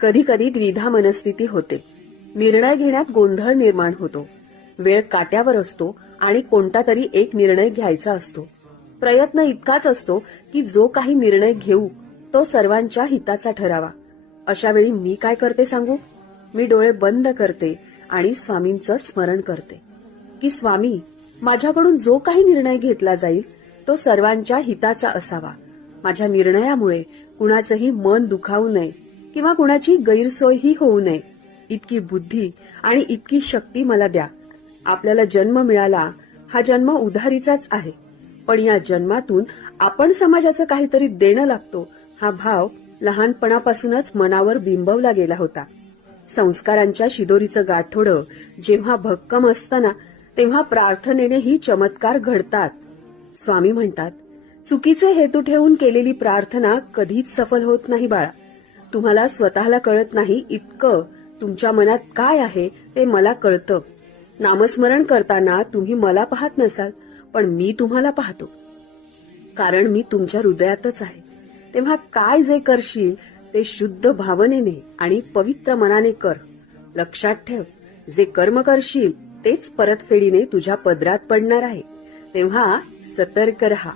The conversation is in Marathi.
कधी कधी द्विधा मनस्थिती होते. निर्णय घेण्यात गोंधळ निर्माण होतो. वेळ काट्यावर असतो आणि कोणता तरी एक निर्णय घ्यायचा असतो. प्रयत्न इतकाच असतो की जो काही निर्णय घेऊ तो सर्वांच्या हिताचा ठरावा. अशा वेळी मी काय करते सांगू? मी डोळे बंद करते आणि स्वामींचं स्मरण करते. की स्वामी माझ्याकडून जो काही निर्णय घेतला जाईल तो सर्वांच्या हिताचा असावा. माझ्या निर्णयामुळे कुणाचंही मन दुखावू नये. किंवा कुणाची गैरसोयही होऊ नये. इतकी बुद्धी आणि इतकी शक्ती मला द्या. आपल्याला जन्म मिळाला हा जन्म उधारीचाच आहे. पण या जन्मातून आपण समाजाचं काहीतरी देणं लागतो हा भाव लहानपणापासूनच मनावर बिंबवला गेला होता. संस्कारांच्या शिदोरीचं गाठोडं जेव्हा भक्कम असताना तेव्हा प्रार्थनेनेही चमत्कार घडतात. स्वामी म्हणतात चुकीचे हेतू ठेवून केलेली प्रार्थना कधीच सफल होत नाही बाळा. तुम्हाला स्वतःला कळत नाही इतकं तुमच्या मनात काय आहे ते मला कळतं. नामस्मरण करताना तुम्ही मला पाहत नसाल पण मी तुम्हाला पाहतो. कारण मी तुमच्या हृदयातच आहे. तेव्हा काय जे करशील ते शुद्ध भावनेने आणि पवित्र मनाने कर. लक्षात ठेव जे कर्म करशील तेच परतफेडीने तुझ्या पदरात पडणार आहे. तेव्हा सतर्क रहा.